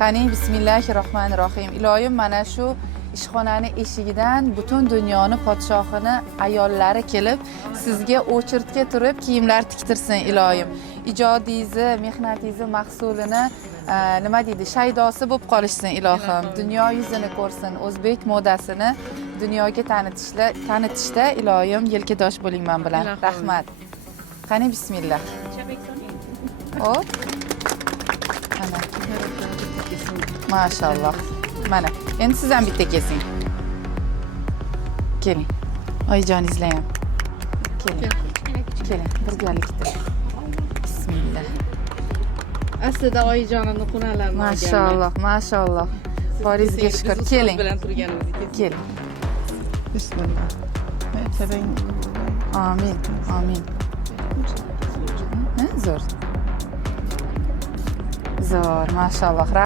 Qani bismillahirrohmanirrohim. Iloyim, mana shu ishxonani eshigidan butun dunyoni podshohini ayollari kelib, sizga o'chirtga turib kiyimlar tiktirsin iloyim. Ijodingizni, mehnatingizni mahsulini nima deydi, shaydosi bo'lib qolishsin ilohim. Dunyo yuzini ko'rsin, o'zbek modasini dunyoga tanitishda iloyim yelkadosh bo'ling men bilan. Rahmat. Qani bismillah. Hop. Mana. Maşallah. Mana. Endi siz ham bitta kesing. Keling. Oyijon izlayam. Keling. Keling, birgalikda. Bismillah. Aslida oyijonimni xonalarini olganman. Maşallah, maşallah. Boringizga shukr. Keling. bilan turganimizga. Keling. Bismillah. Amin. Amin. Zo'r. Zo'r, maşallah.